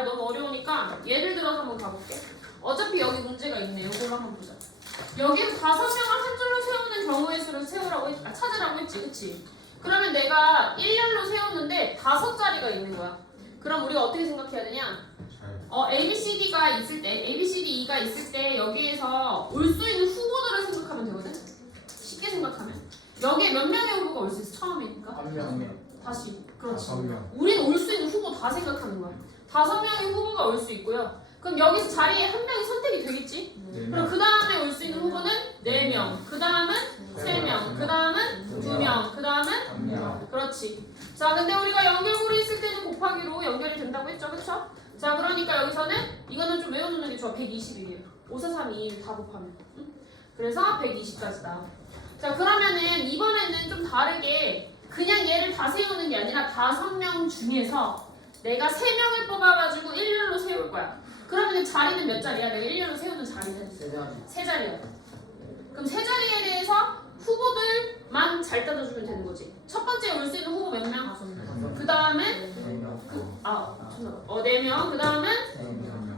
말 너무 어려우니까 예를 들어서 한번 가볼게. 어차피 여기 문제가 있네. 이걸로 한번 보자. 여기는 5명을 한 줄로 세우는 경우의 수를 찾으라고 했지, 그치? 그러면 내가 1열로 세우는데 5자리가 있는 거야. 그럼 우리가 어떻게 생각해야 되냐? ABCD가 있을 때, ABCDE가 있을 때 여기에서 올 수 있는 후보들을 생각하면 되거든? 쉽게 생각하면. 여기에 몇 명의 후보가 올 수 있어? 처음이니까. 한 명. 다시. 그렇지. 5명. 우리는 올 수 있는 후보 다 생각하는 거야. 5명의 후보가 올 수 있고요. 그럼 여기서 자리에 한 명이 선택이 되겠지? 그럼 그 다음에 올 수 있는 후보는 4명, 그 다음은 3명, 그 다음은 2명, 그 다음은 1명. 그렇지. 자, 근데 우리가 연결고리 있을 때는 곱하기로 연결이 된다고 했죠, 그쵸? 자, 그러니까 여기서는 이거는 좀 외워두는 게 좋아. 121이에요. 5, 4, 3, 2, 1 다 곱하면. 응? 그래서 120까지다. 자, 그러면은 이번에는 좀 다르게 그냥 얘를 다 세우는 게 아니라 5명 중에서 내가 3명을 뽑아가지고 1열로 세울 거야. 그러면 자리는 몇 자리야? 내가 1열로 세우는 자리는? 3자리야. 그럼 3자리에 대해서 후보들만 잘 따져주면 되는 거지. 첫 번째 올 수 있는 후보 몇 명? 5명. 그 다음에 4명. 그 다음은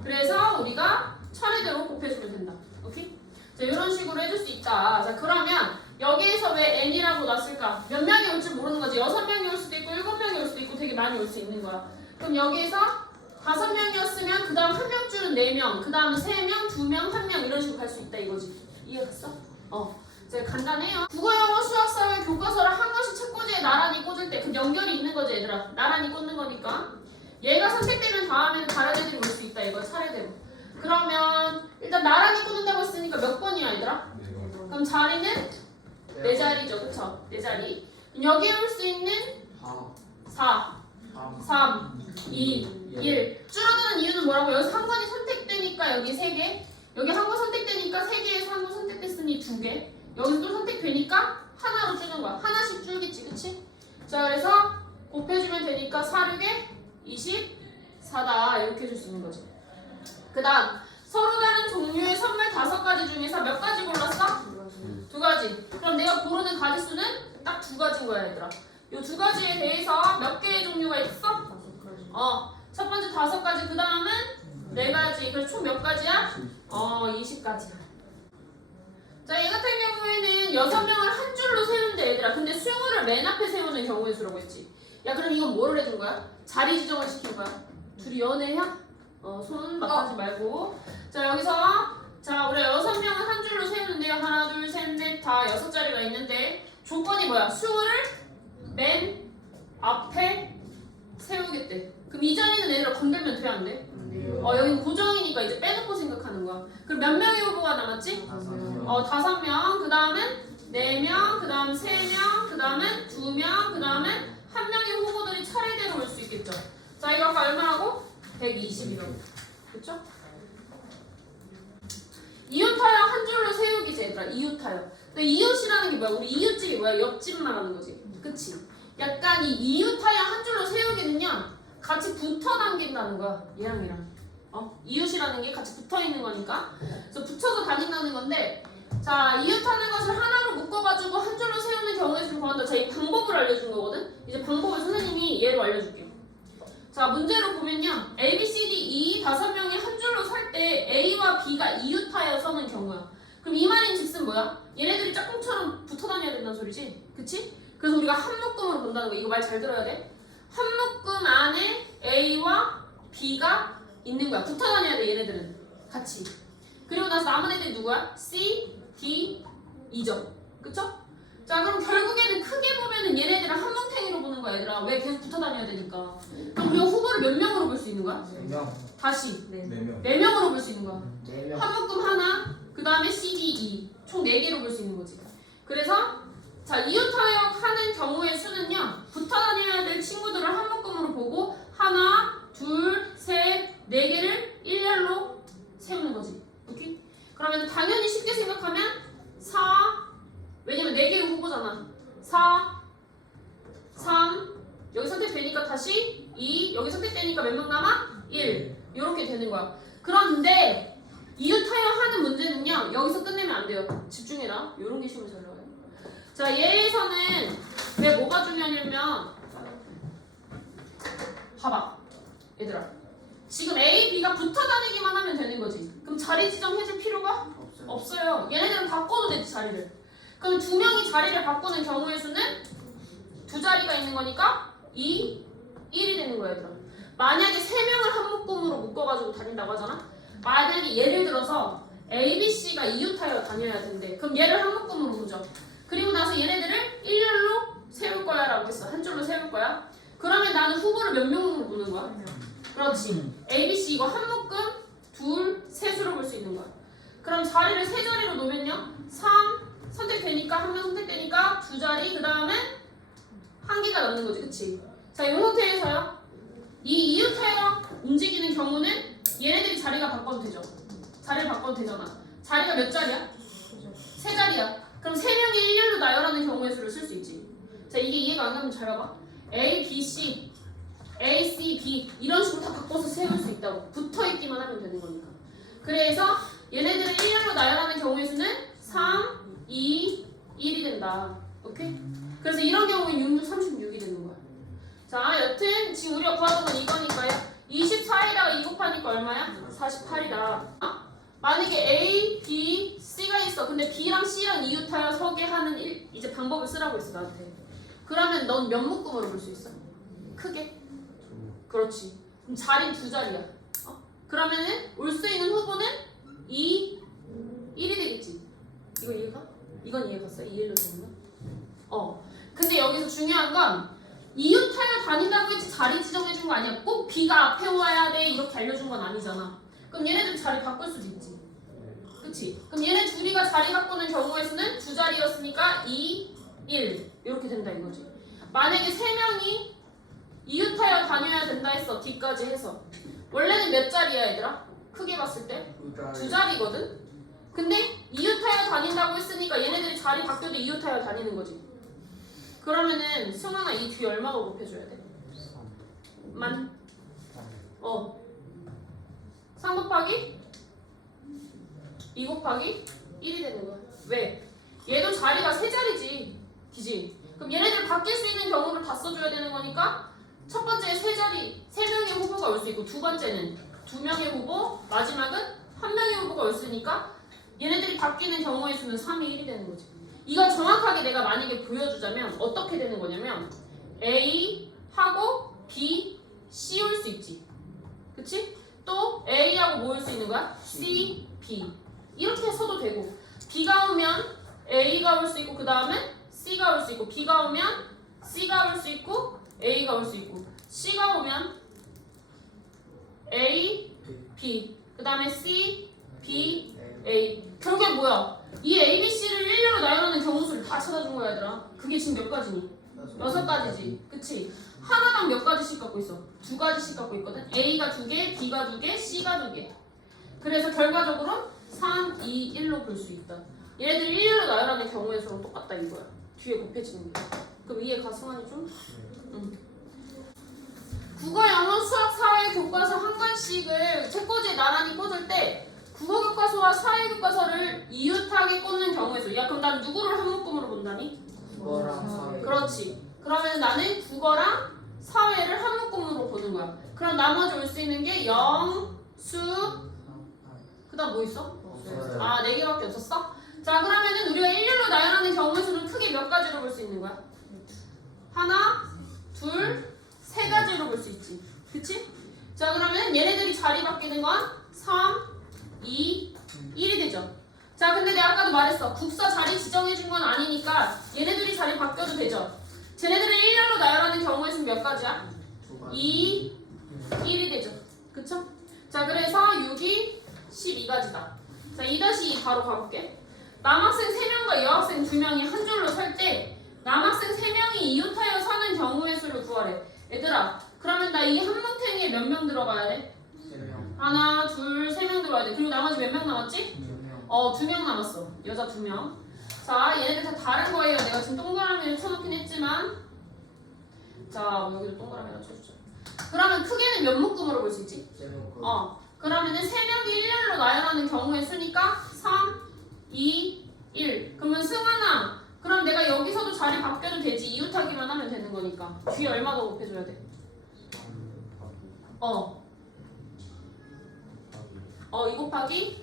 그래서 우리가 차례대로 곱해주면 된다. 오케이? 자, 이런 식으로 해줄 수 있다. 자, 그러면 여기에서 왜 n이라고 놨을까? 몇 명이 올지 모르는 거지. 6명이 올 수도 있고 7명이 올 수도 있고 되게 많이 올 수 있는 거야. 그럼 여기에서 5명이었으면 그 다음 한 명 줄은 4명, 그 다음은 3명, 2명, 1명 이런 식으로 갈 수 있다 이거지. 이해갔어? 이제 간단해요. 국어, 영어, 수학, 사회, 교과서를 한 권씩 책꽂이에 나란히 꽂을 때 그 연결이 있는 거지 얘들아. 나란히 꽂는 거니까. 얘가 선택되면 다음에는 다른 애들이 올 수 있다 이거 차례대로. 그러면 일단 나란히 꽂는다고 했으니까 몇 번이야 얘들아? 그럼 자리는 4자리죠. 그쵸? 4자리. 여기에 올 수 있는 4, 3, 2, 1. 줄어드는 이유는 뭐라고? 여기서 한 권이 선택되니까 여기 3개. 여기 한 권 선택되니까 3개에서 한 권 선택됐으니 2개. 여기서 또 선택되니까 하나로 줄는 거야. 하나씩 줄겠지, 그치? 자, 그래서 곱해주면 되니까 4, 6에 24다. 이렇게 해줄 수 있는 거지. 그 다음, 서로 다른 종류의 선물 5가지 중에서 몇 가지 골랐어? 2가지. 그럼 내가 고르는 가지수는 딱 2가지인 거야, 얘들아. 이 2가지에 대해서 몇 개의 종류가 있어? 첫 번째 5가지, 그 다음은 4가지. 그래서 총 몇 가지야? 20가지야. 자, 이 같은 경우에는 6명을 한 줄로 세운대, 얘들아. 근데 수영을 맨 앞에 세우는 경우의 수라고 했지. 야, 그럼 이건 뭐를 해준 거야? 자리 지정을 시킨 거야. 둘이 연애야? 손 맞하지 말고. 자, 여기서 자, 우리 6명을 한 줄로 세우는데요. 하나, 둘, 셋, 넷, 다 6자리가 있는데 조건이 뭐야? 수호를 맨 앞에 세우겠대. 그럼 이 자리는 얘들아 건들면 돼, 안 돼? 여긴 고정이니까 이제 빼놓고 생각하는 거야. 그럼 몇 명의 후보가 남았지? 5명. 그 다음은 4명. 그 다음 3명. 그 다음은 2명. 그 다음은 1명의 후보들이 차례대로 올 수 있겠죠. 자, 이거 아까 얼마라고? 120이라고. 그쵸? 이웃하여 한 줄로 세우기지 얘들아. 이웃하여. 근데 이웃이라는 게 뭐야? 우리 이웃집이 뭐야? 옆집 말하는 거지. 그치? 약간 이 이웃하여 한 줄로 세우기는요 같이 붙어 다닌다는 거야. 얘랑 이웃이라는 게 같이 붙어 있는 거니까. 그래서 붙여서 다닌다는 건데, 자, 이웃하는 것을 하나로 묶어가지고 한 줄로 세우는 경우에 좀 구한다. 자, 이 방법을 알려준 거거든. 이제 방법을 선생님이 얘로 알려줄게요. 자, 문제로 보면요. A, B, C, D, E 5명이 한 줄로 설 때 A와 B가 이웃하여 서는 경우야. 그럼 이 말인 즉슨 뭐야? 얘네들이 짝꿍처럼 붙어 다녀야 된다는 소리지. 그치? 그래서 우리가 한 묶음으로 본다는 거. 이거 말 잘 들어야 돼. 한 묶음 안에 A와 B가 있는 거야. 붙어 다녀야 돼, 얘네들은. 같이. 그리고 나서 남은 애들이 누구야? C, D, E죠. 그쵸? 자, 그럼 결국에는 크게 보면은 얘네들은 한 뭉탱이로 보는 거야, 얘들아. 왜 계속 붙어 다녀야 되니까. 그럼 우리가 후보를 몇 명으로 볼 수 있는 거야? 4명. 다시. 4명. 4명으로 볼 수 있는 거야. 4명. 한 묶음 하나, 그 다음에 C, D, E. 총 4개로 볼 수 있는 거지. 그래서, 자, 이웃하역 하는 경우의 수는요, 붙어 다녀야 될 친구들을 한 묶음으로 보고, 하나, 둘, 셋, 4개를 1열로 세우는 거지. 오케이? 그러면 당연히 쉽게 생각하면 4, 왜냐면 4개의 후보잖아. 4, 3, 여기 선택되니까 다시 2, 여기 선택되니까 몇 명 남아? 1. 이렇게 되는 거야. 그런데 이웃하여 하는 문제는요, 여기서 끝내면 안 돼요. 집중해라. 이런 게 시험에 잘 나와요. 자, 얘에서는 왜 뭐가 중요하냐면, 봐봐. 얘들아. 지금 A, B가 붙어 다니기만 하면 되는 거지. 그럼 자리 지정해줄 필요가 없어요. 얘네들은 바꿔도 되지 자리를. 그럼 두 명이 자리를 바꾸는 경우의 수는 두 자리가 있는 거니까 2, 1이 되는 거야 얘들아. 만약에 세 명을 한 묶음으로 묶어가지고 다닌다고 하잖아. 만약에 예를 들어서 A, B, C가 이웃하여 다녀야 된대. 그럼 얘를 한 묶음으로 보죠. 그리고 나서 얘네들을 일렬로 세울 거야 라고 했어. 한 줄로 세울 거야. 그러면 나는 후보를 몇 명으로 보는 거야? 그렇지. A, B, C 이거 한 묶음, 둘, 셋으로 볼 수 있는 거야. 그럼 자리를 세 자리로 놓으면요. 3 선택되니까 한 명 선택되니까 두 자리 그 다음에 한 개가 남는 거지. 그치? 자, 이 상태에서요. 이 이웃하여 움직이는 경우는 얘네들이 자리가 바꿔도 되죠. 자리를 바꿔도 되잖아. 자리가 몇 자리야? 세 자리야. 그럼 세 명이 일렬로 나열하는 경우의 수를 쓸 수 있지. 자, 이게 이해가 안 가면 잘 봐봐. A, B, C, A, C, B 이런 식으로 다 바꿔서 세울 수 있다고. 붙어있기만 하면 되는 거니까. 그래서 얘네들을 일렬로 나열하는 경우의 수는 3, 2, 1이 된다. 오케이? 그래서 이런 경우엔 6, 36이 되는 거야. 자, 여튼 지금 우리가 구하던 건 이거니까요. 24에다가 2 곱하니까 얼마야? 48이다. 만약에 A, B, C가 있어. 근데 B랑 C랑 이웃하여 서게 하는 이제 방법을 쓰라고 했어 나한테. 그러면 넌 몇 묶음으로 볼 수 있어? 크게? 그렇지. 그럼 자리는 두 자리야. 그러면은 올 수 있는 후보는 2, 1이 되겠지. 이거 이해가? 이건 이해 갔어? 2, 1로 되는 거? 근데 여기서 중요한 건 이웃하여 다닌다고 했지 자리 지정해준 거 아니야. 꼭 B가 앞에 와야 돼 이렇게 알려준 건 아니잖아. 그럼 얘네들 자리 바꿀 수도 있지. 그치? 그럼 얘네 둘이가 자리 바꾸는 경우의 수는 두 자리였으니까 2, 1 이렇게 된다 이거지. 만약에 세 명이 이웃하여 다녀야 된다 했어. D까지 해서. 원래는 몇 자리야 얘들아? 크게 봤을 때? 두 자리거든? 근데 이웃하여 다닌다고 했으니까 얘네들이 자리 바뀌어도 이웃하여 다니는 거지. 그러면은 승환아 이 뒤에 얼마가 곱해줘야 돼? 3 곱하기 2 곱하기 1이 되는 거야. 왜? 얘도 자리가 세 자리지. 그지? 그럼 얘네들 바뀔 수 있는 경우를 다 써줘야 되는 거니까 첫 번째 세 자리, 세 명의 후보가 올 수 있고 두 번째는 두 명의 후보, 마지막은 한 명의 후보가 올 수 있으니까 얘네들이 바뀌는 경우의 수는 3이 1이 되는 거지. 이걸 정확하게 내가 만약에 보여주자면 어떻게 되는 거냐면 A 하고 B, C 올 수 있지. 그치? 또 A하고 뭐 올 수 있는 거야? C, B 이렇게 써도 되고 B가 오면 A가 올 수 있고 그 다음에 C가 올 수 있고 B가 오면 C가 올 수 있고 A가 올 수 있고 C가 오면 A, B 그 다음에 C, B, A 결국에 뭐야? 이 A, B, C를 일렬로 나열하는 경우수를 다 찾아준 거야 얘들아. 그게 지금 몇 가지니? 6가지지. 그치? 하나당 몇 가지씩 갖고 있어? 2가지씩 갖고 있거든? A가 2개, B가 2개, C가 2개. 그래서 결과적으로 3, 2, 1로 볼 수 있다. 얘네들 일렬로 나열하는 경우의 수랑 똑같다 이거야. 뒤에 곱해지는 거야. 그럼 이해 가승환이 좀? 응. 국어, 영어, 수학, 사회, 교과서 한 권씩을 책꽂이에 나란히 꽂을 때 국어 교과서와 사회 교과서를 이웃하게 꽂는 경우의 수. 야 그럼 난 누구를 한 묶음으로 본다니? 국어랑 사회. 그렇지. 그러면 나는 국어랑 사회를 한 묶음으로 보는 거야. 그럼 나머지 올 수 있는 게 영, 수, 그 다음 뭐 있어? 없어요. 아, 4개밖에 없었어? 자, 그러면은 우리가 일렬로 나열하는 경우의 수는 크게 몇 가지로 볼 수 있는 거야? 하나, 둘, 세 가지로 볼 수 있지. 그치? 자, 그러면 얘네들이 자리 바뀌는 건 3, 2, 1이 되죠. 자, 근데 내가 아까도 말했어. 국사 자리 지정해준 건 아니니까 얘네들이 자리 바뀌어도 되죠. 쟤네들을 일렬로 나열하는 경우의 수는 몇 가지야? 2, 1이 되죠. 그쵸? 자, 그래서 6이 12가지다. 자, 2-2 바로 가볼게. 남학생 3명과 여학생 2명이 한 줄로 설 때 남학생 3명이 이웃하여 서는 경우의 수를 구하래. 얘들아, 그러면 나 이 한 뭉탱이에 몇 명 들어가야 돼? 3명. 하나, 둘, 3명 들어가야 돼. 그리고 나머지 몇 명 남았지? 2명. 2명 남았어. 여자 2명. 자, 얘네들 다 다른 거예요. 내가 지금 동그라미를 쳐놓긴 했지만 자, 뭐 여기도 동그라미를 쳐주자. 그러면 크게는 몇 묶음으로 볼 수 있지? 3명. 그러면은 3명이 일렬로 나열하는 경우의 수니까 3, 2, 1. 그러면 승환아, 그럼 내가 여기서도 자리 바뀌어도 되지. 이웃하기만 하면 되는 거니까. 뒤에 얼마 더 곱해줘야 돼? 2 곱하기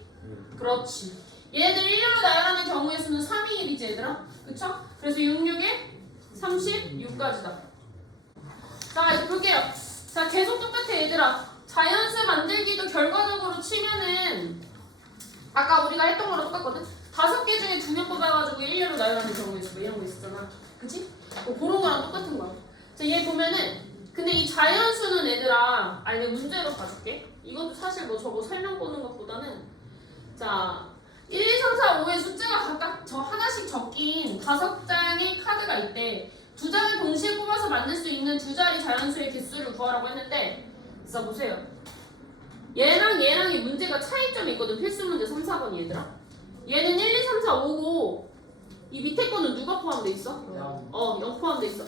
그렇지. 얘네들 일렬로 나열하는 경우의 수는 3이1이지 얘들아. 그쵸? 그래서 6, 6에 36까지다. 자 이제 볼게요. 자 계속 똑같아 얘들아. 자연수 만들기도 결과적으로 치면은 아까 우리가 했던 거랑 똑같거든. 5개 중에 2명 뽑아가지고 일렬로 나열하는 경우의 수 뭐 이런 거 있었잖아. 그치? 뭐 그런 거랑 똑같은 거야. 자 얘 보면은 근데 이 자연수는 얘들아 아니 내가 문제로 봐줄게. 이것도 사실 뭐 저거 설명 보는 것보다는 자 1, 2, 3, 4, 5의 숫자가 각각 저 하나씩 적긴 5장의 카드가 있대. 2장을 동시에 뽑아서 만들 수 있는 2자리 자연수의 개수를 구하라고 했는데 자 보세요. 얘랑 얘랑이 문제가 차이점이 있거든. 필수 문제 3, 4번이 얘들아. 얘는 1, 2, 3, 4, 5고 이 밑에 거는 누가 포함돼 있어? 0 포함돼 있어.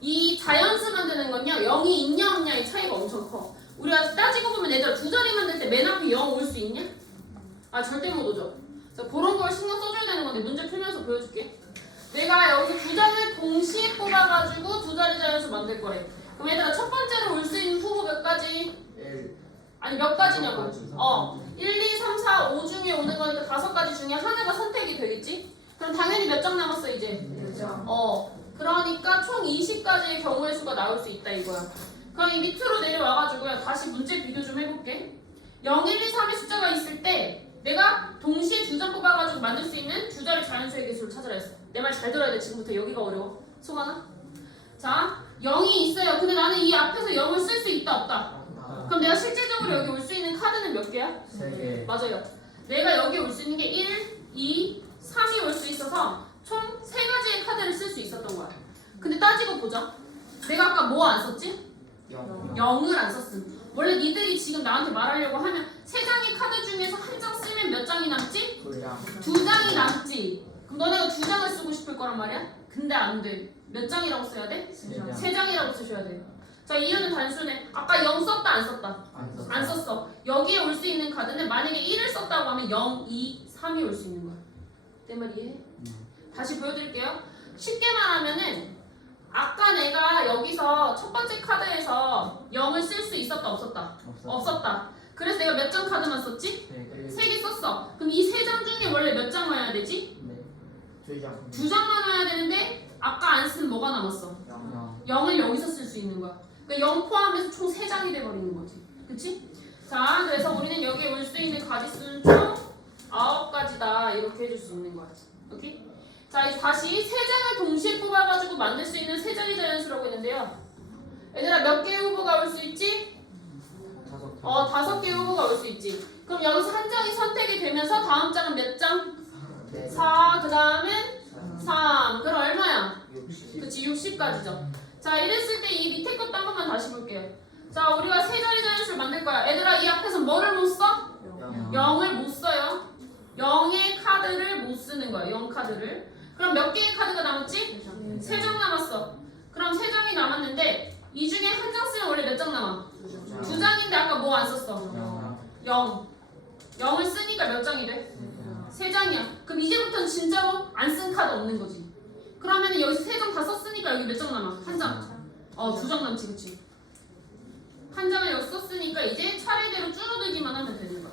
이 자연수 만드는 건요 0이 있냐 없냐의 차이가 엄청 커. 우리가 따지고 보면 얘들아 2자리 만들 때 맨 앞에 0 올 수 있냐? 아 절대 못 오죠. 자 그런 걸 신경 써줘야 되는 건데 문제 풀면서 보여줄게. 내가 여기서 2장을 동시에 뽑아가지고 2자리 자연수 만들 거래. 그럼 얘들아 첫 번째로 올 수 있는 후보 몇 가지? 1 아니 몇 가지냐고. 1, 2, 3, 4, 5 중에 오는 거니까 5가지 중에 하나가 선택이 되겠지? 그럼 당연히 몇 장 남았어 이제? 그러니까 총 20가지의 경우의 수가 나올 수 있다 이거야. 그럼 이 밑으로 내려와가지고요 다시 문제 비교 좀 해볼게. 0, 1, 2, 3의 숫자가 있을 때 내가 동시에 2장 뽑아가지고 만들 수 있는 2자리 자연수의 개수를 찾으라 했어. 내 말 잘 들어야 돼. 지금부터 여기가 어려워. 송하나? 자 0이 있어요. 근데 나는 이 앞에서 0을 쓸 수 있다 없다? 그럼 내가 실질적으로 여기 올 수 있는 카드는 몇 개야? 3개 맞아요. 내가 여기 올 수 있는 게 1, 2, 3이 올 수 있어서 총 3가지의 카드를 쓸 수 있었던 거야. 근데 따지고 보자. 내가 아까 뭐 안 썼지? 0을 안 썼음. 원래 니들이 지금 나한테 말하려고 하면 3장의 카드 중에서 한 장 쓰면 몇 장이 남지? 2장이 남지. 그럼 너네가 2장을 쓰고 싶을 거란 말이야? 근데 안 돼. 몇 장이라고 써야 돼? 3장이라고 쓰셔야 돼요. 자 이유는 단순해. 아까 0 썼다 안 썼다? 안 썼어. 여기에 올 수 있는 카드는 만약에 1을 썼다고 하면 0, 2, 3이 올 수 있는 거야. 내 말 이해해? 다시 보여드릴게요. 쉽게 말하면은 아까 내가 여기서 첫 번째 카드에서 0을 쓸 수 있었다 없었다? 없었다. 그래서 내가 몇 장 카드만 썼지? 3개 썼어. 그럼 이 3장 중에 원래 몇 장 와야 되지? 2장만 와야 되는데 아까 안 쓴 뭐가 남았어? 0을 여기서 쓸 수 있는 거야. 그러니까 0 포함해서 총 3장이 돼버리는 거지. 그치? 자 그래서 우리는 여기에 올 수 있는 가지수는 총 9가지다 이렇게 해줄 수 있는 거야. 오케이? 자 이제 다시 3장을 동시에 뽑아가지고 만들 수 있는 3자리 자연수라고 했는데요. 얘들아 몇 개의 후보가 올 수 있지? 5개의 후보가 올 수 있지. 그럼 여기서 한 장이 선택이 되면서 다음 장은 몇 장? 4, 그 다음은 3. 그럼 얼마야? 그치 60까지죠. 자 이랬을 때 이 밑에 것도 한 번만 다시 볼게요. 자 우리가 3자리 자연수를 만들 거야. 얘들아 이 앞에서 뭐를 못 써? 0을 못 써요. 0의 카드를 못 쓰는 거야. 0 카드를. 그럼 몇 개의 카드가 남았지? 3장 남았어. 그럼 3장이 남았는데 이 중에 한 장 쓰면 원래 몇 장 남아? 2장인데 아까 뭐 안 썼어? 0. 0을 쓰니까 몇 장이 돼? 3장이야. 그럼 이제부터는 진짜로 안 쓴 카드 없는 거지. 그러면 여기서 3장 다 썼으니까 여기 몇 장 남아? 한 장. 2장 남지 그치? 한 장을 여기 썼으니까 이제 차례대로 줄어들기만 하면 되는 거야.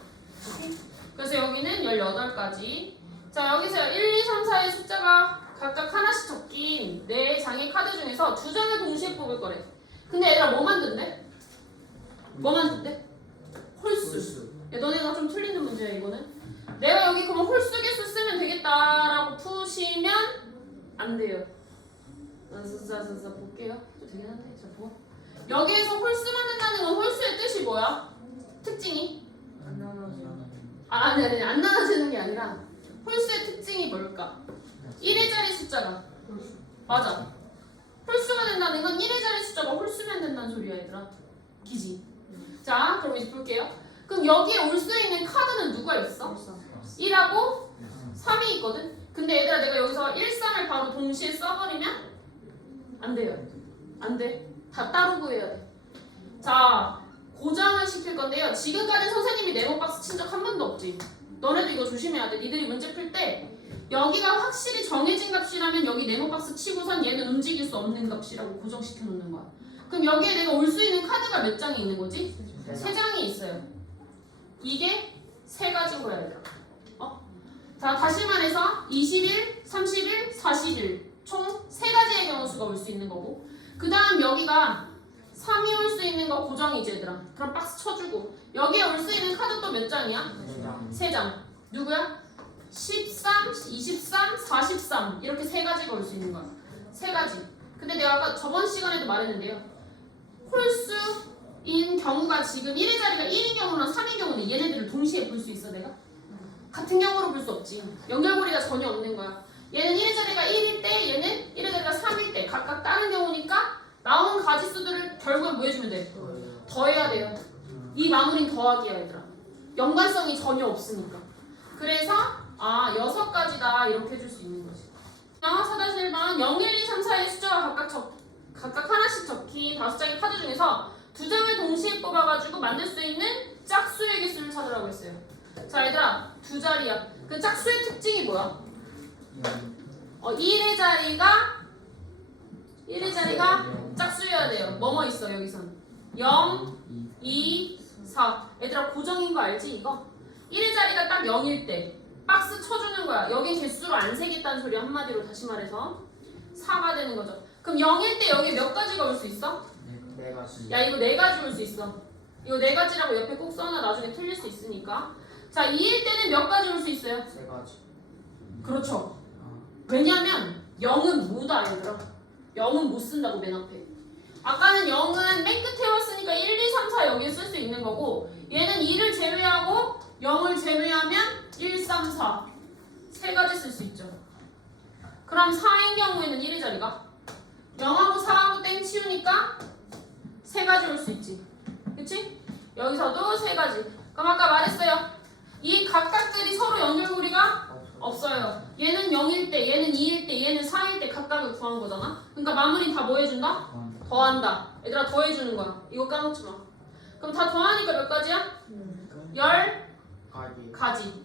그래서 여기는 18가지. 자 여기서 1, 2, 3, 4의 숫자가 각각 하나씩 적긴 4장의 카드 중에서 2장을 동시에 뽑을 거래. 근데 얘들아 뭐 만든대? 뭐 만든대? 홀수. 야, 너네가 좀 틀리는 문제야 이거는. 내가 여기 그럼 홀수 개수 쓰면 되겠다라고 푸시면 안 돼요. 자 볼게요. 또 되긴 한데. 자 뭐? 여기에서 홀수 만든다는 건 홀수의 뜻이 뭐야? 특징이? 아니 안 나눠지는 게 아니라 홀수의 특징이 뭘까? 1의 자리 숫자가 맞아. 홀수가 된다는 건 1의 자리 숫자가 홀수면 된다는 소리야 얘들아. 기지? 자 그럼 이제 볼게요. 그럼 여기에 올 수 있는 카드는 누가 있어? 1하고 3이 있거든? 근데 얘들아 내가 여기서 1, 3을 바로 동시에 써버리면 안 돼요. 안 돼. 다 따로 구해야 돼. 자 고정을 시킬 건데요. 지금까지 선생님이 네모박스 친 적 한 번도 없지. 너네도 이거 조심해야 돼. 니들이 문제 풀 때 여기가 확실히 정해진 값이라면 여기 네모박스 치고선 얘는 움직일 수 없는 값이라고 고정시켜 놓는 거야. 그럼 여기에 내가 올 수 있는 카드가 몇 장이 있는 거지? 3장이 있어요. 이게 세 가지인 거야 얘들아. 자 다시 말해서 21, 31, 41 총 세 가지의 경우 수가 올 수 있는 거고 그 다음 여기가 3이 올 수 있는 거 고정이지 얘들아. 그럼 박스 쳐주고 여기에 올 수 있는 카드 또 몇 장이야? 3장. 누구야? 13, 23, 43 이렇게 세 가지가 올 수 있는 거야. 세 가지. 근데 내가 아까 저번 시간에도 말했는데요. 홀수인 경우가 지금 1의 자리가 1인 경우랑 3인 경우는 얘네들을 동시에 볼 수 있어 내가? 같은 경우로 볼 수 없지. 연결고리가 전혀 없는 거야. 얘는 1의 자리가 1일 때 얘는 1의 자리가 3일 때 각각 다른 경우니까 나온 가지수들을 결국에 뭐 해주면 돼? 더해야 돼요. 이 마무리는 더하기야 얘들아. 연관성이 전혀 없으니까. 그래서 6가지다 이렇게 해줄 수 있는 거지. 4-1번 0, 1, 2, 3, 4의 숫자가 각각 하나씩 적힌 5장의 카드 중에서 2장을 동시에 뽑아가지고 만들 수 있는 짝수의 개수를 찾으라고 했어요. 자 얘들아 2자리야. 그 짝수의 특징이 뭐야? 1의 자리가 짝수여야 돼요. 뭐뭐 있어 여기선 0, 2, 4 얘들아 고정인 거 알지 이거? 1의 자리가 딱 0일 때 박스 쳐주는 거야. 여긴 개수로 안 세겠다는 소리 한마디로 다시 말해서 4가 되는 거죠. 그럼 0일 때 여기 몇 가지가 올 수 있어? 4가지. 야 이거 4가지 올 수 있어. 이거 4가지라고 옆에 꼭 써놔. 나중에 틀릴 수 있으니까. 자 2일 때는 몇 가지 올 수 있어요? 3가지. 그렇죠. 왜냐면 0은 뭐다 얘들아. 0은 못 쓴다고 맨 앞에. 아까는 0은 맨 끝에 왔으니까 1, 2, 3, 4 여기에 쓸 수 있는 거고 얘는 2를 제외하고 0을 제외하면 1, 3, 4 세 가지 쓸 수 있죠. 그럼 4인 경우에는 1의 자리가 0하고 4하고 땡 치우니까 세 가지 올 수 있지. 그치? 여기서도 세 가지. 그럼 아까 말했어요. 이 각각들이 서로 연결고리가 없어요. 얘는 0일 때, 얘는 2일 때, 얘는 4일 때 각각을 구한 거잖아. 그러니까 마무리 다 뭐 해준다? 더한다. 얘들아 더해주는 거야. 이거 까먹지 마. 그럼 다 더하니까 몇 가지야? 10가지.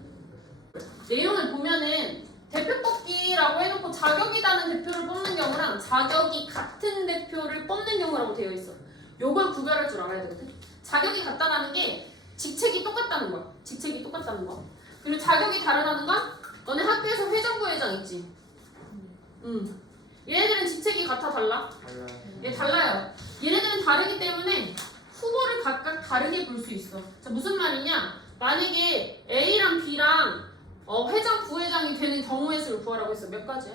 내용을 보면은 대표 뽑기라고 해놓고 자격이 다른 대표를 뽑는 경우랑 자격이 같은 대표를 뽑는 경우라고 되어 있어. 요걸 구별할 줄 알아야 되거든. 자격이 같다라는 게 직책이 똑같다는 거야. 직책이 똑같다는 거. 그리고 자격이 다르다는 건 너네 학교에서 회장 부회장 있지? 얘네들은 직책이 같아 달라? 얘 달라요. 얘네들은 다르기 때문에 후보를 각각 다르게 볼 수 있어. 자 무슨 말이냐? 만약에 A랑 B랑 회장 부회장이 되는 경우의 수를 구하라고 했어. 몇 가지야?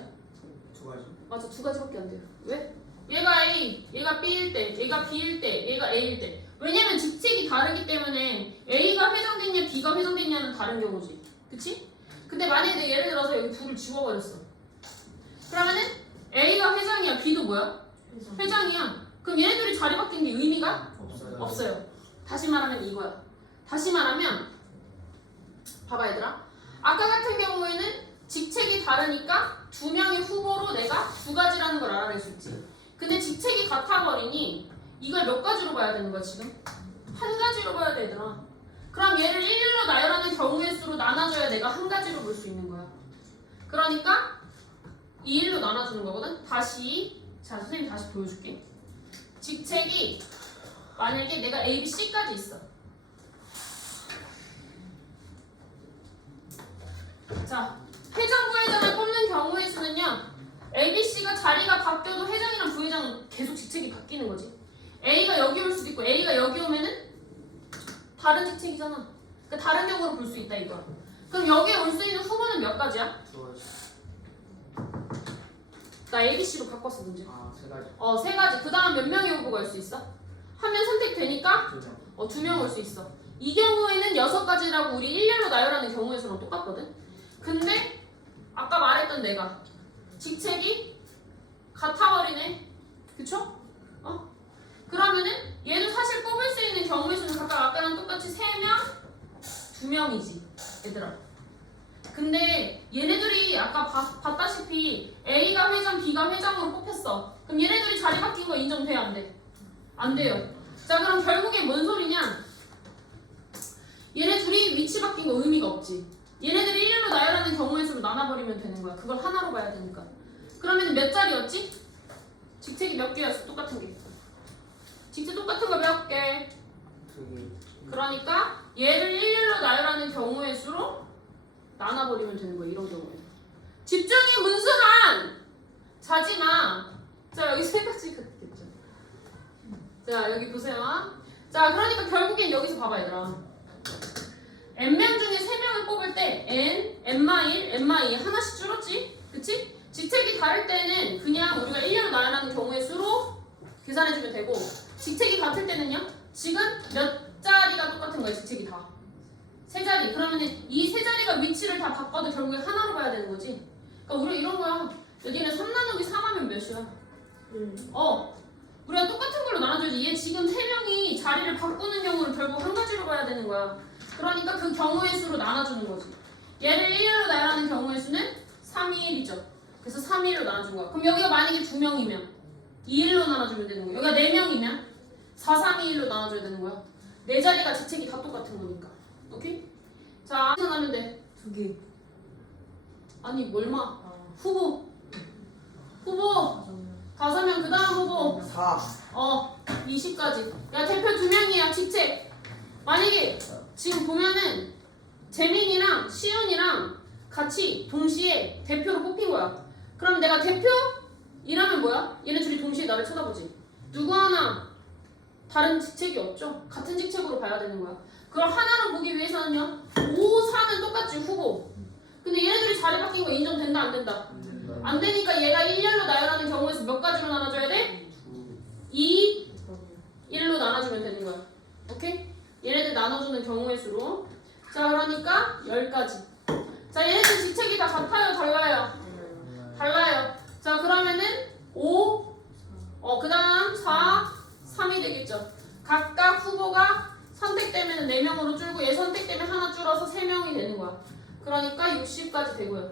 2가지. 맞아 2가지밖에 안 돼요. 왜? 얘가 A, 얘가 B일 때, 얘가 B일 때, 얘가 A일 때. 왜냐면 직책이 다르기 때문에 A가 회장됐냐 B가 회장됐냐는 다른 경우지. 그치? 근데 만약에 내가 예를 들어서 여기 B를 지워버렸어. 그러면은 A가 회장이야 B도 뭐야? 회장이야. 그럼 얘네들이 자리 바뀐 게 의미가? 없어요. 다시 말하면 이거야. 다시 말하면 봐봐 얘들아. 아까 같은 경우에는 직책이 다르니까 2명의 후보로 내가 2가지라는 걸 알아낼 수 있지. 근데 직책이 같아버리니 이걸 몇 가지로 봐야 되는 거야 지금? 1가지로 봐야 돼 얘들아. 그럼 얘를 1일로 나열하는 경우의 수로 나눠줘야 내가 1가지로 볼 수 있는 거야. 그러니까 2일로 나눠주는 거거든. 다시 자 선생님 다시 보여줄게. 직책이 만약에 내가 A, B, C까지 있어. 자 회장 부회장을 뽑는 경우의 수는요. A, B, C가 자리가 바뀌어도 회장이랑 부회장은 계속 직책이 바뀌는 거지. A가 여기 올 수도 있고 A가 여기 오면은 다른 직책이잖아. 그러니까 다른 경우로 볼 수 있다 이거야. 그럼 여기에 올 수 있는 후보는 몇 가지야? 2가지. 나 A, B, C로 바꿨어 문제. 3가지. 3가지. 그 다음 몇 명의 후보가 올 수 있어? 한 명 선택되니까 2명. 2명 올 수 있어. 이 경우에는 6가지라고 우리 일렬로 나열하는 경우의 수랑 똑같거든. 근데 아까 말했던 내가 직책이 같아버리네. 그쵸? 그러면은 얘도 사실 뽑을 수 있는 경우의 수는 각각 아까랑 똑같이 3명, 2명이지 얘들아. 근데 얘네들이 아까 봤다시피 A가 회장, B가 회장으로 뽑혔어. 그럼 얘네들이 자리 바뀐 거 인정돼? 안 돼? 안 돼요. 자 그럼 결국에 뭔 소리냐? 얘네 둘이 위치 바뀐 거 의미가 없지. 얘네들이 일렬로 나열하는 경우의 수로 나눠버리면 되는 거야. 그걸 하나로 봐야 되니까. 그러면 몇 자리였지? 직책이 몇 개였어? 똑같은 게. 직책 똑같은 거 몇 개? 2개. 그러니까 얘를 일일로 나열하는 경우의 수로 나눠버리면 되는 거야. 이런 경우에. 집중이 문승한! 자지마. 자, 여기 세 가지가 있겠죠. 자, 여기 보세요. 자, 그러니까 결국엔 여기서 봐봐, 얘들아. n명 중에 3명을 뽑을 때 n, n-1, n-2 하나씩 줄었지? 그치? 직책이 다를 때는 그냥 우리가 1로 나열하는 경우의 수로 계산해주면 되고, 직책이 같을 때는요, 지금 몇 자리가 똑같은 거야, 직책이 다. 3자리. 그러면 이 3자리가 위치를 다 바꿔도 결국에 하나로 봐야 되는 거지. 그러니까 우리 이런 거야. 여기는 3 나누기 3하면 몇이야? 우리가 똑같은 걸로 나눠줘야지. 얘 지금 3명이 자리를 바꾸는 경우는 결국 한 가지로 봐야 되는 거야. 그러니까 그 경우의 수로 나눠주는 거지. 얘를 1로 나열하는 경우의 수는 3, 2, 1이죠. 그래서 3, 2로 나눠준 거야. 그럼 여기가 만약에 2명이면 2, 1로 나눠주면 되는 거야. 여기가 4명이면 4, 3, 2, 1로 나눠줘야 되는 거야. 4자리가 직책이 다 똑같은 거니까. 오케이? 자, 생각하면 돼. 2개. 아니, 뭘마? 후보. 후보. 5명, 그 다음 후보. 4. 20까지. 야, 대표 2명이야, 직책. 만약에 지금 보면은 재민이랑 시윤이랑 같이 동시에 대표로 뽑힌 거야. 그럼 내가 대표이라면 뭐야? 얘네 둘이 동시에 나를 쳐다보지. 누구 하나 다른 직책이 없죠? 같은 직책으로 봐야 되는 거야. 그걸 하나로 보기 위해서는요, 5, 4는 똑같지, 후보. 근데 얘네들이 자리 바뀐 거 인정된다, 안 된다? 안 되니까 얘가 1렬로 나열하는 경우에서 몇 가지로 나눠줘야 돼? 2, 1로 나눠주면 되는 거야. 오케이? 얘네들 나눠주는 경우의 수로. 자, 그러니까 10가지. 자, 얘네들 직책이 다 같아요, 달라요? 달라요. 자, 그러면은 5, 그 다음 4, 3이 되겠죠. 각각 후보가 선택되면 4명으로 줄고 얘 선택되면 하나 줄어서 3명이 되는 거야. 그러니까 60까지 되고요.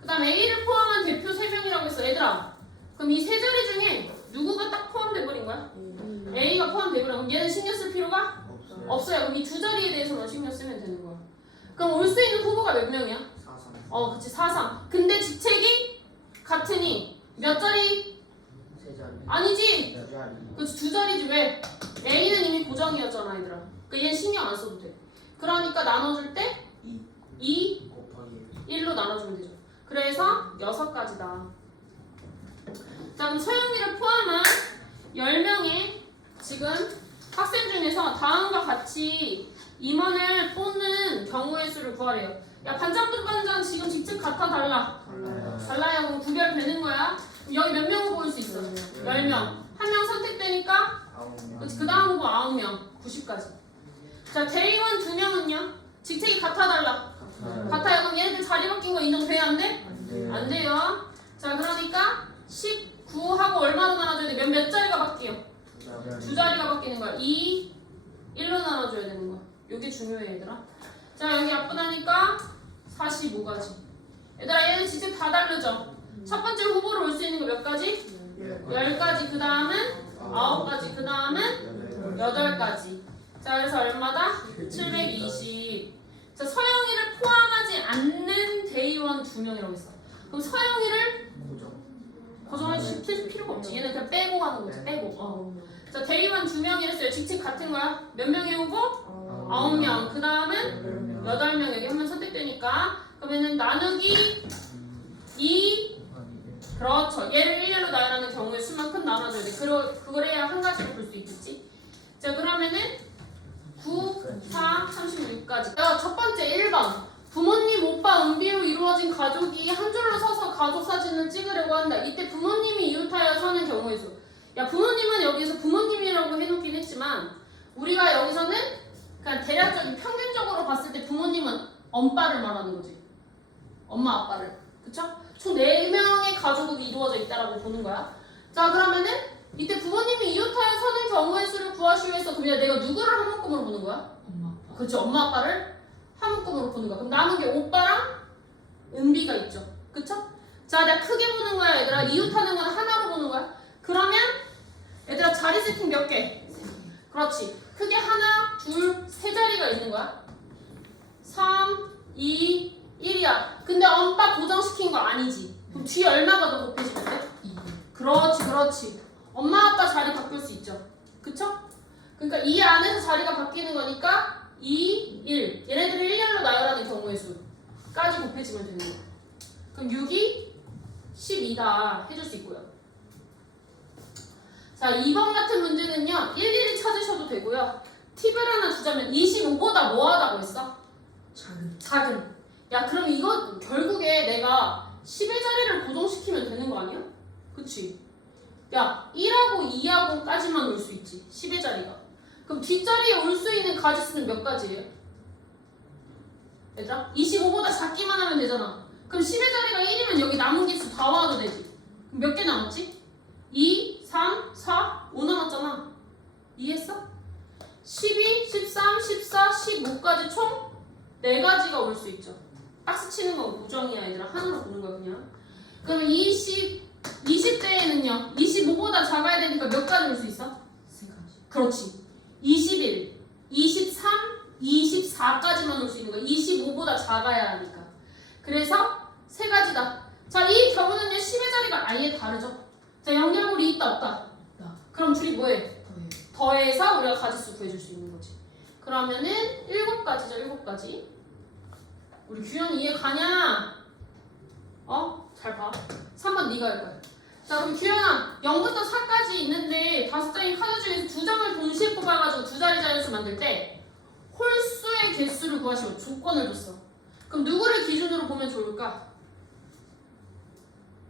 그 다음 A를 포함한 대표 3명이라고 했어. 얘들아, 그럼 이 3자리 중에 누구가 딱 포함돼 버린 거야? A가 포함돼 버려. 그럼 얘는 신경 쓸 필요가 없어요. 그럼 이 2자리에 대해서만 신경 쓰면 되는 거야. 그럼 올 수 있는 후보가 몇 명이야? 4, 3. 그치, 4, 3. 근데 직책이 같으니 몇 자리? 3자리. 아니지. 2자리. 그치, 2자리지. 왜? A는 이미 고정이었잖아, 얘들아. 그러니까 얘는 신경 안 써도 돼. 그러니까 나눠줄 때 2, 곱하기 1로 나눠주면 되죠. 그래서 6가지다. 자, 그럼 서영이를 포함한 10명의 지금 학생 중에서 다음과 같이 임원을 뽑는 경우의 수를 구하래요. 야, 반장 분 반장 지금 직책 같아 달라? 달라요. 그럼 구별되는 거야. 그럼 여기 몇 명 후보 올 수 있어? 10명. 한 명 선택되니까 9명. 그치, 그 다음 후보 9명. 90까지. 자, 대의원 2명은요? 직책이 같아 달라? 같아요. 그럼 얘네들 자리 바뀐 거 인정돼? 안 돼? 안 돼요. 자, 그러니까 19하고 얼마로 나눠줘야 돼? 몇 자리가 바뀌어? 2자리가 바뀌는 거야. 2, 1로 나눠줘야 되는 거야. 요게 중요해, 얘들아. 자, 여기 앞분하니까 45가지. 얘들아, 얘는 직책 다 다르죠? 첫 번째 후보로 올 수 있는 거 몇 가지? 10가지. 그 다음은 9가지. 그 다음은 8가지. 자, 그래서 얼마다? 720. 자, 서영이를 포함하지 않는 대의원 2명이라고 했어. 그럼 서영이를 고정할 필요가 없지. 얘는 그냥 빼고 가는 거지. 빼고. 자, 대의원 2명이랬어요. 직책 같은 거야. 몇 명의 후보? 9명. 그 다음은 8명. 여기 한 명 선택되니까. 그러면은 나누기 2. 그렇죠. 얘를 1렬로 나열하는 경우에 수만큼 나눠줘야 돼. 그걸 해야 한 가지로 볼 수 있겠지. 자, 그러면은 9, 4, 36까지. 첫 번째 1번. 부모님, 오빠, 은비로 이루어진 가족이 한 줄로 서서 가족 사진을 찍으려고 한다. 이때 부모님이 이웃하여 서는 경우의 수. 야, 부모님은 여기서 부모님이라고 해놓긴 했지만 우리가 여기서는 그냥 대략적인 평균적으로 봤을 때 부모님은 엄빠를 말하는 거지. 엄마, 아빠를. 그쵸? 총 4명의 가족이 이루어져 있다라고 보는 거야. 자, 그러면은 이때 부모님이 이웃하여 서는 경우의 수를 구하시기 위해서 그냥 내가 누구를 한 묶음으로 보는 거야? 엄마 아빠. 그렇지, 엄마 아빠를 한 묶음으로 보는 거야. 그럼 남은 게 오빠랑 은비가 있죠. 그쵸? 자, 내가 크게 보는 거야, 얘들아. 이웃하는 건 하나로 보는 거야. 그러면 얘들아, 자리 세팅 몇 개? 그렇지. 크게 하나, 둘, 세 자리가 있는 거야. 3, 2, 1이야. 근데 엄빠 고정시킨 거 아니지. 그럼 뒤에 얼마가 더 곱해지면 돼? 2. 그렇지, 그렇지. 엄마 아빠 자리 바꿀 수 있죠. 그쵸? 그러니까 이 안에서 자리가 바뀌는 거니까 2, 1. 얘네들을 1렬로 나열하는 경우의 수까지 곱해지면 되는 거야. 그럼 6이 12다 해줄 수 있고요. 자, 2번 같은 문제는요. 일일이 찾으셔도 되고요. 팁을 하나 주자면 25보다 뭐하다고 했어? 작은. 야, 그럼 이거 결국에 내가 10의 자리를 고정시키면 되는 거 아니야? 그치? 야, 1하고 2하고까지만 올 수 있지. 10의 자리가. 그럼 뒷자리에 올 수 있는 가지수는 몇 가지예요? 얘들아? 25보다 작기만 하면 되잖아. 그럼 10의 자리가 1이면 여기 남은 개수 다 와도 되지. 그럼 몇 개 남았지? 2, 3, 4, 5 남았잖아. 이해했어? 12, 13, 14, 15까지 총 4가지가 올 수 있죠. 박스 치는 건 고정이야 얘들아. 하나로 보는 거야 그냥. 그러면 20대에는요 25보다 작아야 되니까 몇 가지 올 수 있어? 3가지. 그렇지. 21, 23, 24까지만 올 수 있는 거야. 25보다 작아야 하니까. 그래서 3가지다. 자, 이 경우는요 10의 자리가 아예 다르죠. 자, 연결고리 있다 없다? 그럼 둘이 뭐해? 더해서 우리가 가지수 구해줄 수 있는 거지. 그러면은 7가지죠. 7가지. 우리 규현이 이해 가냐? 잘 봐. 3번 네가 할 거야. 자, 그럼 규현아 0부터 4까지 있는데 5장의 카드 중에서 2장을 동시에 뽑아가지고 2자리 자연수 만들 때 홀수의 개수를 구하시고 조건을 줬어. 그럼 누구를 기준으로 보면 좋을까?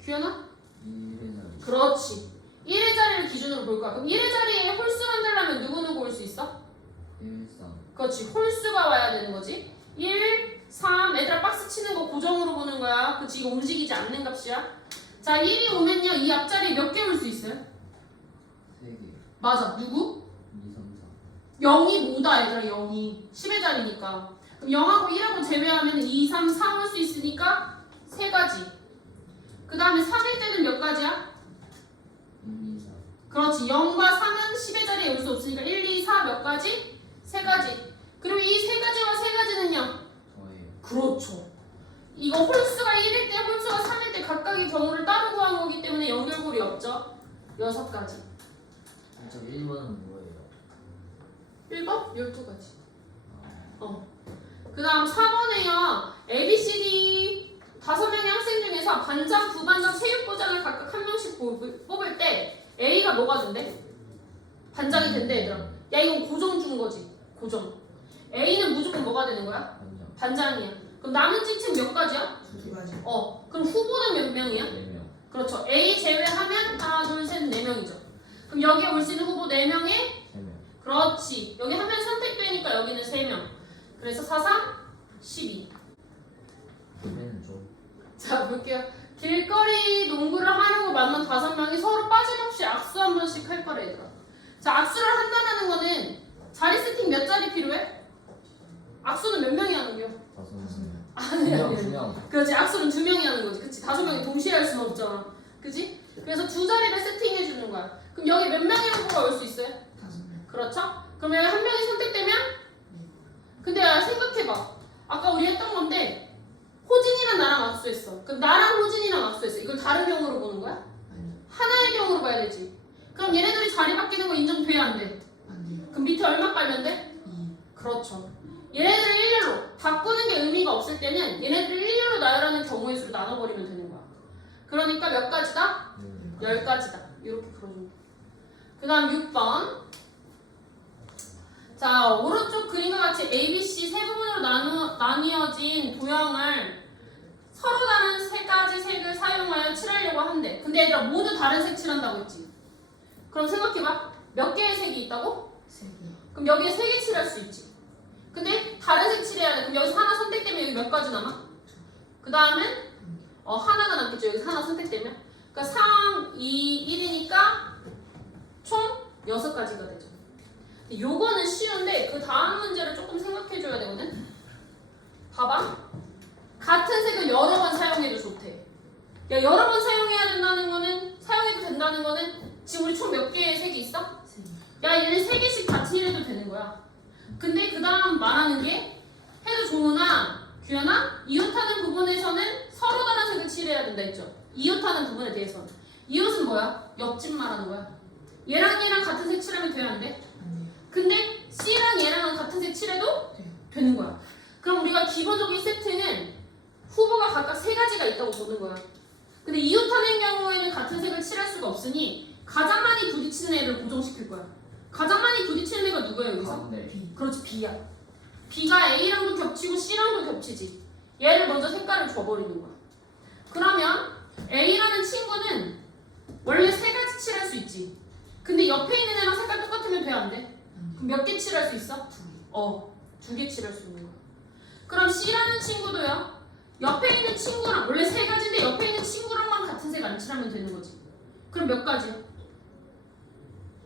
규현아? 1의 자리. 그렇지. 1의 자리를 기준으로 볼 거야. 그럼 1의 자리에 홀수 만들려면 누구 올 수 있어? 1, 3. 그렇지. 홀수가 와야 되는 거지. 1, 3. 얘들아 박스 치는 거 고정으로 보는 거야. 그치. 이거 움직이지 않는 값이야. 자, 1이 오면요. 이 앞자리에 몇 개 올 수 있어요? 3개. 맞아. 누구? 2, 3, 0이 뭐다 얘들아. 0이. 10의 자리니까. 그럼 0하고 1하고 제외하면 2, 3, 4 올 수 있으니까 3가지. 그 다음에 3일 때는 몇 가지야? 4. 1, 2, 4. 그렇지. 0과 3은 10의 자리에 올 수 없으니까 1, 2, 4 몇 가지? 3가지. 그리고 이 3가지와 3가지는요? 저예요. 그렇죠. 이거 홀수가 1일 때, 홀수가 3일 때 각각의 경우를 따로 구한 거기 때문에 연결고리 없죠? 6가지. 저 1번은 뭐예요? 1번? 12가지. 아, 그 다음 4번에요. A, B, C, D 5명의 학생 중에서 반장, 부반장, 체육부장을 각각 한 명씩 뽑을 때 A가 뭐가 된대? 반장이 된대 얘들아. 야, 이건 고정 준 거지. 고정. A는 무조건 뭐가 되는 거야? 반장. 반장이야. 그럼 남은 직책 몇 가지야? 2가지. 그럼 후보는 몇 명이야? 4명. 그렇죠. A 제외하면 하나, 둘, 셋, 4명이죠. 그럼 여기에 올 수 있는 후보 4명에 3명. 그렇지. 여기 한 명 선택되니까 여기는 3명. 그래서 4, 3, 12. 얘는 좀. 자, 볼게요. 길거리 농구를 하려고 만난 5명이 서로 빠짐없이 악수 한 번씩 할 거래 얘들아. 자, 악수를 한다는 거는 자리 세팅 몇 자리 필요해? 악수는 몇 명이 하는 거야? 5명. 아니야. 2명. 그렇지. 악수는 2명이 하는 거지. 그치? 5명이 동시에 할 수는 없잖아. 그치? 그래서 2자리를 세팅해 주는 거야. 그럼 여기 몇 명의 후보가 올 수 있어요? 5명. 그렇죠? 그럼 여기 한 명이 선택되면? 근데 생각해봐. 아까 우리 했던 건데 호진이랑 나랑 악수했어. 그럼 나랑 호진이랑 악수했어. 이걸 다른 경우로 보는 거야? 아니요. 하나의 경우로 봐야 되지. 그럼 얘네들이 자리 바뀌는 거 인정돼야 안 돼? 안 돼요. 그럼 밑에 얼마 깔면 돼? 2. 그렇죠. 얘네들을 일렬로 바꾸는 게 의미가 없을 때는 얘네들을 일렬로 나열하는 경우의 수로 나눠버리면 되는 거야. 그러니까 몇 가지다? 10가지다. 이렇게 풀어줍니다. 그 다음 6번. 자, 오른쪽 그림과 같이 A, B, C 세 부분으로 나뉘어진 도형을 서로 다른 3가지 색을 사용하여 칠하려고 한대. 근데 얘들아 모두 다른 색 칠한다고 했지. 그럼 생각해봐. 몇 개의 색이 있다고? 3개. 그럼 여기에 3개 칠할 수 있지. 근데 다른 색 칠해야 돼. 그럼 여기서 하나 선택되면 여기 몇 가지 남아? 그 다음은 하나가 남겠죠. 여기서 하나 선택되면. 그러니까 3, 2, 1이니까 총 6가지가 되죠. 요거는 쉬운데 그 다음 문제를 조금 생각해줘야 되거든. 봐봐. 같은 색을 여러 번 사용해도 좋대. 야, 여러 번 사용해야 된다는 거는 사용해도 된다는 거는 지금 우리 총 몇 개의 색이 있어? 3개. 야, 얘는 3개씩 다 칠해도 되는 거야. 근데 그 다음 말하는 게 해도 좋으나 규현아 이웃하는 부분에서는 서로 다른 색을 칠해야 된다 했죠. 이웃하는 부분에 대해서는. 이웃은 뭐야? 옆집 말하는 거야. 얘랑 얘랑 같은 색 칠하면 돼야 안 돼? 안 돼요. 근데 C랑 얘랑은 같은 색 칠해도 되는 거야. 그럼 우리가 기본적인 세트는 후보가 각각 3가지가 있다고 보는 거야. 근데 이웃하는 경우에는 같은 색을 칠할 수가 없으니 가장 많이 부딪히는 애를 고정시킬 거야. 가장 많이 부딪히는 애가 누구야 여기서? 가운데. 그렇지, B야. B가 A랑도 겹치고 C랑도 겹치지. 얘를 먼저 색깔을 줘버리는 거야. 그러면 A라는 친구는 원래 3가지 칠할 수 있지. 근데 옆에 있는 애랑 색깔 똑같으면 돼, 안 돼? 그럼 몇 개 칠할 수 있어? 2개 칠할 수 있는 거야. 그럼 C라는 친구도요. 옆에 있는 친구랑 원래 3가지인데 옆에 있는 친구랑만 같은 색 안 칠하면 되는 거지. 그럼 몇 가지?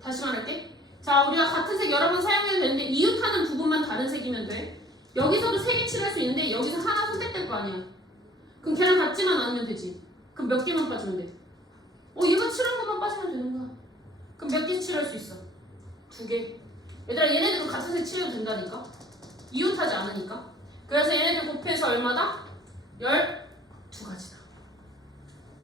다시 말할게. 자, 우리가 같은 색 여러 번 사용해도 되는데 이웃하는 부분만 다른 색이면 돼. 여기서도 3개 칠할 수 있는데 여기서 하나 선택될 거 아니야. 그럼 걔랑 같지만 않으면 되지. 그럼 몇 개만 빠지면 돼? 얘가 칠한 것만 빠지면 되는 거야. 그럼 몇 개 칠할 수 있어? 2개. 얘들아, 얘네들도 같은 색 칠해도 된다니까? 이웃하지 않으니까. 그래서 얘네들 곱해서 얼마다? 12가지다.